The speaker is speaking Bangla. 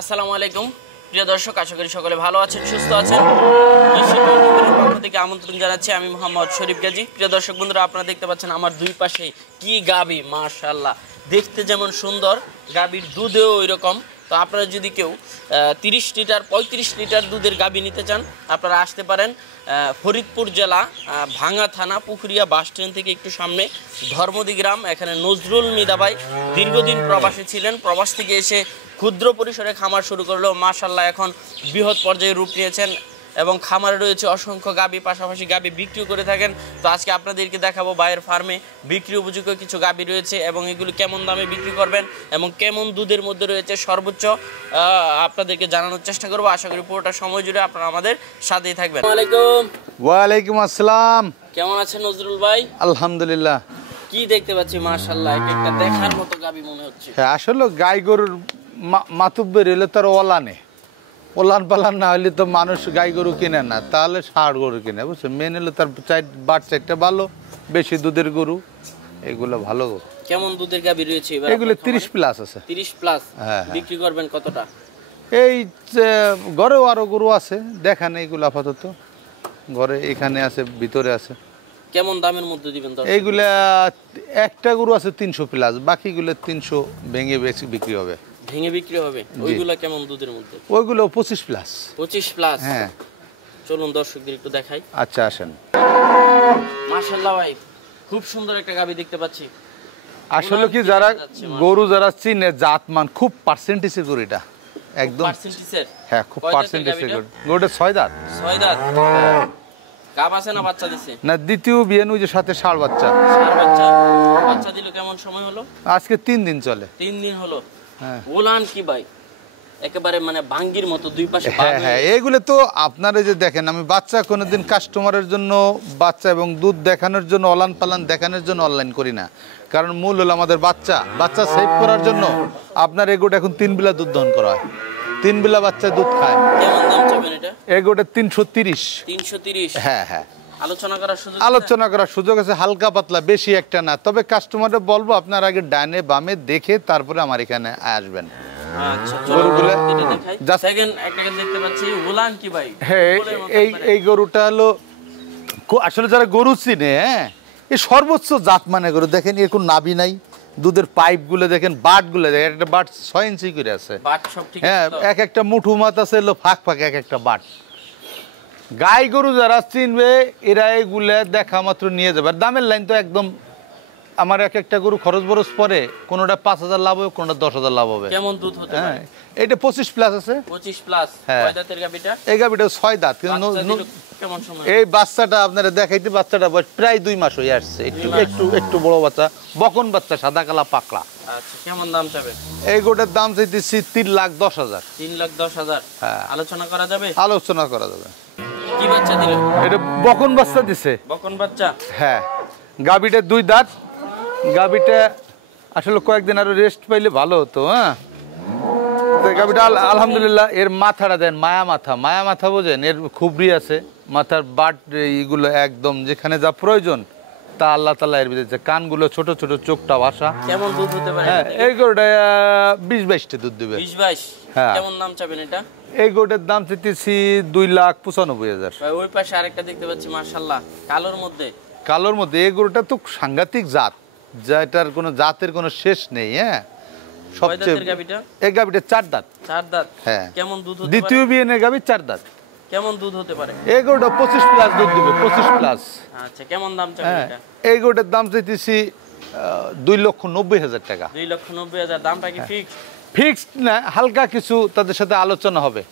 আসসালামু আলাইকুম প্রিয় দর্শক, আশা করি সকলে ভালো আছেন, সুস্থ আছেন। পক্ষ থেকে আমন্ত্রণ জানাচ্ছি আমি মোহাম্মদ শরীফ গাজী। প্রিয় দর্শক বন্ধুরা, আপনারা দেখতে পাচ্ছেন আমার দুই পাশে কি গাবি, মাশাআল্লাহ, দেখতে যেমন সুন্দর, গাবির দুধেও ওই রকম। তো আপনারা যদি কেউ 30 লিটার 35 লিটার দুধের গাবি নিতে চান, আপনারা আসতে পারেন ফরিদপুর জেলা ভাঙ্গা থানা পুকুরিয়া বাস স্ট্যান্ড থেকে একটু সামনে ধর্মদি গ্রাম। এখানে নজরুল মিদাবাই দীর্ঘদিন প্রবাসী ছিলেন, প্রবাস থেকে এসে ক্ষুদ্র পরিসরে খামার শুরু করলেও মাশাআল্লাহ এখন বৃহৎ পর্যায়ে রূপ নিয়েছেন এবং খামারে রয়েছে অসংখ্য গাবি, পাশাপাশি গাবি বিক্রি করে থাকেন। তো আজকে আপনাদেরকে দেখাবো ভাইয়ের ফার্মে বিক্রি উপযোগ্য কিছু গাবি রয়েছে এবং এগুলো কেমন দামে বিক্রি করবেন এবং কেমন দুধের মধ্যে রয়েছে সর্বোচ্চ আপনাদেরকে জানানোর চেষ্টা করবো। আশা করি পুরোটা সময় জুড়ে আপনারা আমাদের সাথেই থাকবেন। ওয়ালাইকুম আসসালাম। কেমন আছেন নজরুল ভাই? আলহামদুলিল্লাহ। কি দেখতে পাচ্ছি, মাশাআল্লাহ, একটা দেখার মতো গাবি মনে হচ্ছে। হ্যাঁ, আসলে গাই গরুর মাতুব্বের হলে তার ওলানে ওলান পালান না হলে তো মানুষ গাই গরু কিনে না, তাহলে ষাঁড় গরু কিনে, বুঝছেন। মেন হলো তার বাচ্চাটা ভালো, বেশি দুধের গরু, এগুলো ভালো গরু। কেমন দুধের গাবি রয়েছে এবার? এগুলো 30 প্লাস আছে। 30 প্লাস। হ্যাঁ। বিক্রি করবেন কতটা? এই ঘরেও আরো গরু আছে, দেখান এইগুলো আপাতত ঘরে এখানে আছে, ভিতরে আছে। কেমন দামের মধ্যে দিবেন? এইগুলা একটা গরু আছে 300 প্লাস, বাকিগুলো 300 ভেঙে বেশি বিক্রি হবে। ভেঙে বিক্রি হবে? ওইগুলো কেমন দুধের মধ্যে? ওইগুলো 25 প্লাস। 25 প্লাস। হ্যাঁ, চলুন দর্শকদের একটু দেখাই। আচ্ছা আসেন। মাশাআল্লাহ ভাই, খুব সুন্দর একটা গাবি দেখতে পাচ্ছি। আসলে কি, যারা গরু যারা চিনে জাতমান, খুব পার্সেন্টেজের গরু এটা, একদম পার্সেন্টেজের। হ্যাঁ, খুব পার্সেন্টেজের গরু। গরুটা 6 দাঁত। 6 দাঁত। গাব আছে না বাচ্চা দিছে? না, দ্বিতীয় বিয়ে ওই যে সাথে ষাঁড় বাচ্চা। ষাঁড় বাচ্চা। বাচ্চা দিল কেমন সময় হলো? আজকে 3 দিন চলে। 3 দিন হলো। হ্যাঁ। ওলান কি ভাই, একেবারে মানে ভাঙ্গির মতো দুই পাশে। হ্যাঁ হ্যাঁ, এগুলো তো আপনারা যে দেখেন, আমি বাচ্চা কোনোদিন কাস্টমারের জন্য বাচ্চা এবং দুধ দেখানোর জন্য, অলান পালান দেখানোর জন্য অনলাইন করি না, কারণ মূল হলো আমাদের বাচ্চা সেভ করার জন্য। আপনার এগোটা এখন 3 বেলা দুধ দহন করা হয়, 3 বেলা বাচ্চা দুধ খায়। কেমন দাম চাবেন এটা? এগোটা 330। 330। হ্যাঁ হ্যাঁ, আলোচনা করার সুযোগ আছে, হালকা পাতলা, বেশি একটা না। তবে কাস্টমারে বলবো আপনার আগে ডানে বামে দেখে তারপরে আমার এখানে আসবেন। আচ্ছা, গরুগুলো এটা দেখাই। সেকেন্ড একটা দেখতে পাচ্ছি, ওলান কি ভাই? হ্যাঁ, এই গরুটা হলো আসলে যারা গরু চিনে, হ্যাঁ, এই সর্বোচ্চ জাত মানে গরু। দেখেন এর কোনো নাভি নাই, দুধের পাইপগুলো দেখেন, বাটগুলো দেখেন, একটা বাট 6 ইঞ্চি করে আছে। হ্যাঁ, এক একটা মুঠু মাছ আছে, এলো ফাঁক এক একটা বাট। গাই গরু যারা চিনবে এরা এগুলো দেখা মাত্র নিয়ে যাবে। আর দামের লাইন তো একদম, আমার এক একটা গরু খরচ বরচ পরে, কোনোটা 5000 লাভ হবে, কোনোটা 10000 লাভ হবে। কেমন দুধ হতে পারে? এটা 25 প্লাস আছে। 25 প্লাস। হ্যাঁ। কয় দাঁতের গাবিটা? এই গাবিটা 6 দাঁত। কিন্তু কেমন সময়? এই বাচ্চাটা আপনারা দেখাইতে, বাচ্চাটা বয়স প্রায় 2 মাস হয়ে আসছে। একটু বড় বাচ্চা, বকন বাচ্চা, সাদা কালা পাকড়া। আচ্ছা, কেমন দাম চাবেন? এই গোটার দাম চাইতেছি 3,10,000। 3,10,000। হ্যাঁ। আলোচনা করা যাবে? আলোচনা করা যাবে। কি বাচ্চা দিল? এটা বকন বাচ্চা দিছে। বকন বাচ্চা। হ্যাঁ, গাবিটা 2 দাঁত। গাবিটা আসলে কয়েকদিন আরো রেস্ট পাইলে ভালো হতো। হ্যাঁ, গাবিটা আলহামদুলিল্লাহ। এর মাথাটা দেন, মায়া মাথা বোঝেন, এর খুবরি আছে, মাথার বাট এইগুলো একদম যেখানে যা প্রয়োজন তা আল্লাহ তাআলা এর ভিতরে। কানগুলো ছোট ছোট, চোখটা ভাষা। কেমন দুধ হতে পারে? হ্যাঁ, এই গরুটা 20-22টা দুধ দেবে। 20-22। হ্যাঁ। কেমন দাম চাবেন এটা? এই গরুটার দাম চাইতেছি 2,95,000। ভাই ওই পাশে আরেকটা দেখতে পাচ্ছি, মাশাআল্লাহ, কালোর মধ্যে। এই গরুটা তো সাংঘাতিক জাত, যেটার কোনো জাতের কোনো শেষ নেই। হ্যাঁ, সবচেয়ে এই গাবিটা 4 দাঁত। 4 দাঁত। হ্যাঁ। কেমন দুধ হতে পারে? দ্বিতীয় বিয়ের গাবি 4 দাঁত। কেমন দুধ হতে পারে? এই গরুটা 25 প্লাস দুধ দেবে, 25 প্লাস। আচ্ছা, কেমন দাম চাবেন এটা? এই গরুটার দাম চাইতেছি 2,90,000 টাকা। 2,90,000। দামটা কি ফিক্সড? ফিক্সড না, হালকা কিছু তাদের সাথে আলোচনা হবে।